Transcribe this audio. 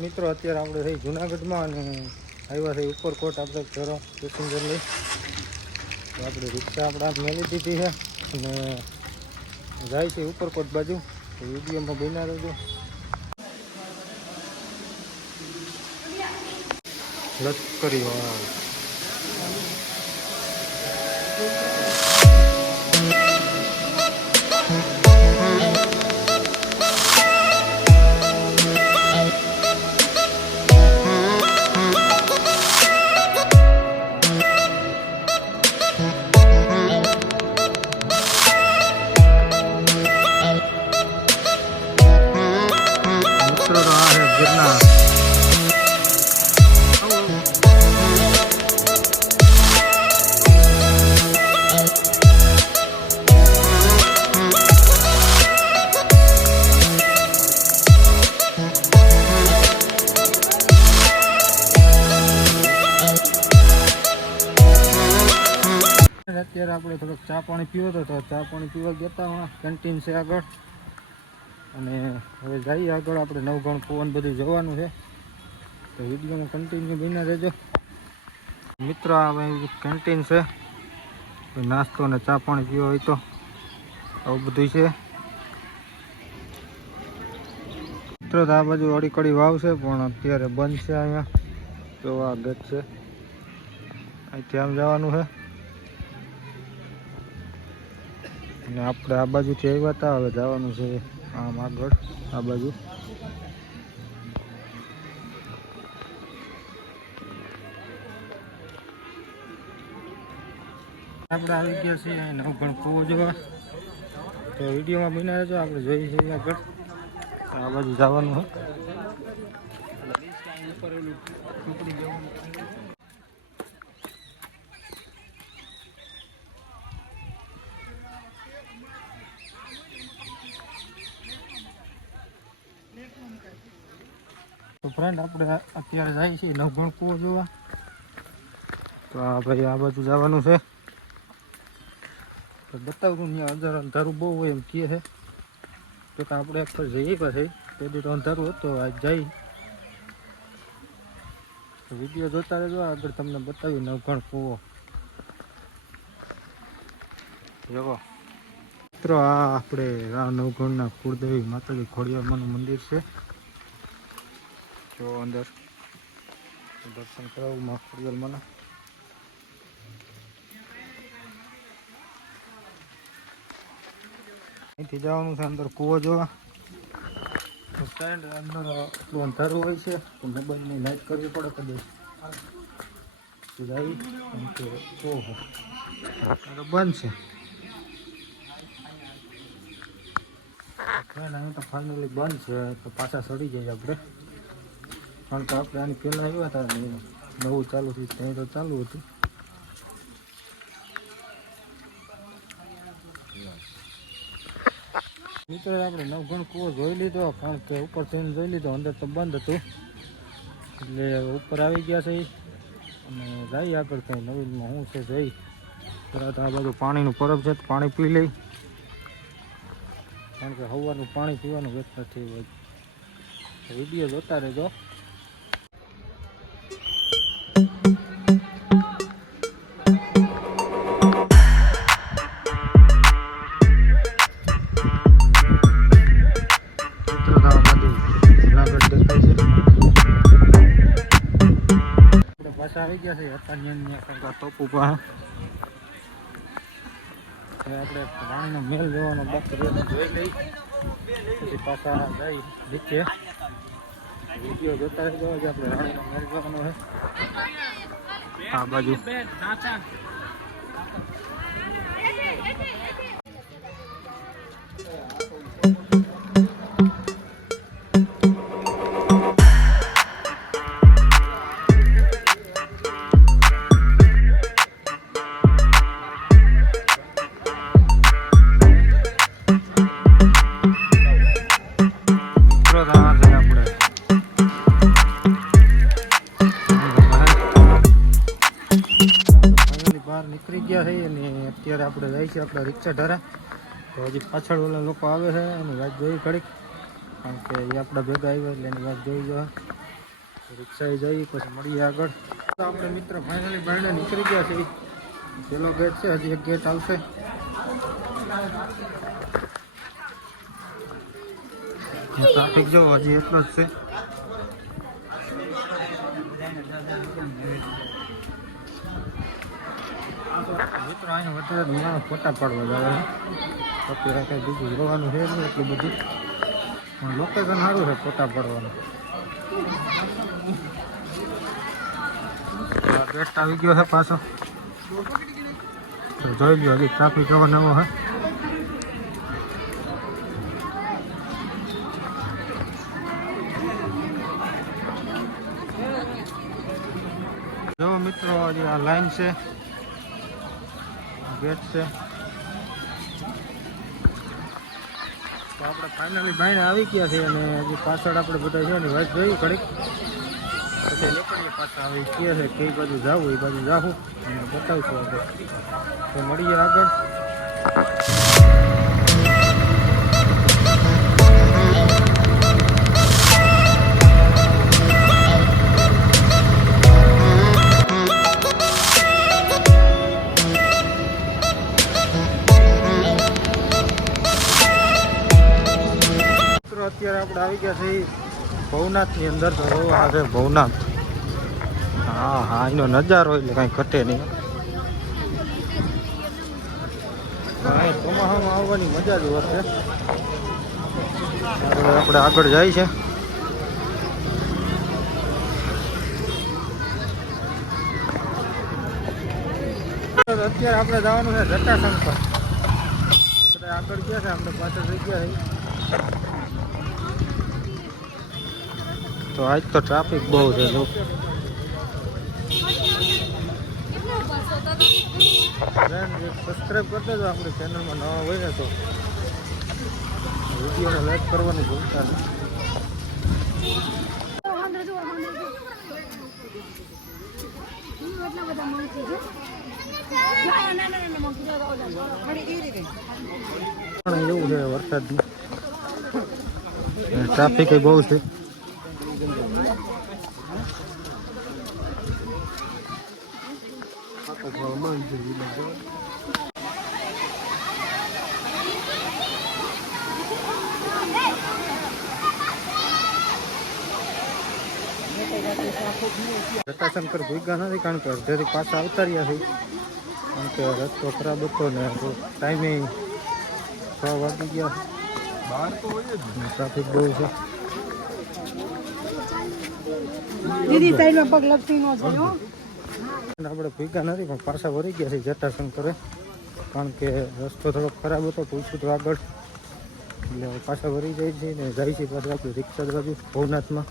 મિત્રો અત્યારે આપણે થઈ જુનાગઢમાં અને આવ્યા થઈ ઉપરકોટ આપણે ઘરો પેસેન્જર લઈ. તો આપણે રિક્ષા આપણે મેળવી દીધી છે અને જાય છે ઉપરકોટ બાજુ. તો વિડીયોમાં બન્યા રહેજો. લશ્કરી વાવ ગિરનાર. અત્યારે આપણે થોડોક ચા પાણી પીવો તો ચા પાણી પીવા ગયા કેન્ટીન છે આગળ. અને હવે જઈએ આગળ. આપણે નવગણ પવન બધું જવાનું છે. તો વિડીયોમાં કન્ટિન્યુ બન્યા રહેજો મિત્રો. આ કેન્ટીન છે, નાસ્તો અને ચા પાણી પીવો હોય તો આવું બધું છે મિત્રો. તો આ બાજુ અડી કડી વાવ છે પણ અત્યારે બંધ છે. અહીંયા તો આ ગેટ છે, અહીંથી આમ જવાનું છે. અને આપણે આ બાજુથી આવ્યા હતા, હવે જવાનું છે આમ આગળ આ બાજુ. આપણે આવી ગયા છીએ નવગણ કૂવો જોવા. તો વિડીયોમાં બન્યા રહેજો. આપણે જોઈએ છીએ આગળ આ બાજુ જવાનું હોય. તો ફ્રેન્ડ આપણે અત્યારે જઈએ છીએ નવગણ કૂવો જોવા. તો આ ભાઈ આ બાજુ જવાનું છે. તો બતાવું ત્યાં અંધારું બહુ હોય એમ કહે છે. તો આપણે એક પર જઈએ પાછી. તે દી તો અંધારું હતું, આજ જઈ. તો વિડીયો જોતા રહેજો, આગળ તમને બતાવ્યું નવગણ કૂવો. જો મિત્રો આ આપણે નવગણના કુળદેવી માતાજી ખોડિયારમાંનું મંદિર છે. જો અંદર દર્શન કરાવું માં ખોડિયારમાંના. અહીંથી જવાનું છે અંદર કૂવો જોવા. સ્ટેન્ડ અંદર એટલું અંધારું હોય છે તો મોબાઈલની લાઈટ કરવી પડે કદાચ. જઈ ઓહો બંધ છે ફ્રેન્ડ. અહીં તો ફાઇનલી બંધ છે. તો પાછા ચડી જાય આપણે, કારણ કે આપણે આની પહેલાં આવ્યા હતા નવું ચાલુ થયું ત્યાં તો ચાલુ હતું. મિત્રો આપણે નવગણ કૂવો જોઈ લીધો, કારણ કે ઉપરથી જોઈ લીધો, અંદર તો બંધ હતું. એટલે ઉપર આવી ગયા છે અને જઈ આગળ કંઈ નવીનમાં શું છે જઈ. તરત આ બાજુ પાણીનું પરબ છે, પાણી પી લઈ, કારણ કે હવાનું પાણી પીવાનું વ્યસ્ત નથી હોય. વિડીયો જોતા રહેજો. પાછા આવી ગયા છે હતા ટોપુ પાસે. આપણે રાણીનો મેલ જોવાનો બાકી જોઈ લઈ, પછી પાછા જઈ નીચે. વિડીયો જોતા રહેજો. આપણે રાણીનો મેલ જોવાનો છે આ બાજુ. નીકળી ગયા છે અને અત્યારે આપણે જઈએ છીએ આપણા રિક્ષા ઢારા. તો હજી પાછળ ઓલા લોકો આવે છે એની વાત જોઈ ઘડીક, કારણ કે એ આપણા ભેગા આવ્યા એટલે એની વાત જોઈ જોઈએ. રિક્ષાએ જઈએ પછી મળીએ આગળ. તો આપણે મિત્ર ફાઇનલી બહાર નીકળી ગયા છે. પેલો ગેટ છે, હજી એક ગેટ આવશે. ટ્રાફિક જો હજી એટલો જ છે. મિત્રો અહીંયા વધારે માણસ ફોટા પાડવા જાય અત્યારે કંઈ બીજું જોવાનું છે નહીં એટલું બધું, પણ લોકેશન સારું છે ફોટા પાડવાનું. ગેટ આવી ગયો છે પાછો, તો જોઈ લો હજી ટ્રાફિક એવો નવો હે. જો મિત્રો હજી આ લાઈન છે, ગેટ છે. તો આપણે ફાઇનલી બાયણે આવી ગયા છે અને હજી પાછળ આપણે બધા છે ને વાત જોયું ઘડીક પછી નીકળીએ પાછા. આવી કહે છે કઈ બાજુ જવું એ બાજુ જાવું અને બતાવશું આપણે. તો મળીએ આગળ. અત્યારે આપણે આવી ગયા છે ભવનાથની અંદર. તો આ છે ભવનાથ. હા હા, એનો નજારો એટલે કાંઈ ઘટે નહીં. ચોમાસામાં આવવાની મજા જ હોય છે. આપણે આગળ જાય છે. અત્યારે આપણે જવાનું છે જટાશંકર. બધા આગળ ગયા છે, આપણે પાછળ રહી ગયા છે. તો આજ તો ટ્રાફિક બહુ છે. સબસ્ક્રાઈબ કરી દેજો આપણી ચેનલમાં નવા હોય ને તો વિડીયોને લાઈક કરવાનું ભૂલતા નહીં. એવું છે વરસાદનું ટ્રાફિક બહુ છે. જટાશંકર ભૂગ્યા નથી કારણ કે અડધેથી પાછા આવતા રહ્યા છે. કારણ કે રસ્તો ખરાબ હતો ને ટાઈમે 6 વાગી ગયા. ટ્રાફિક બહુ છે. આપણે ભૂગ્યા નથી પણ પાછા વળી ગયા છે જટાશંકરે. કારણ કે રસ્તો થોડો ખરાબ હતો, પૂછ્યું તો આગળ એટલે પાછા વળી જાય છે ને જાય છે પાછા આપણે રિક્ષા બાજુ ભવનાથમાં.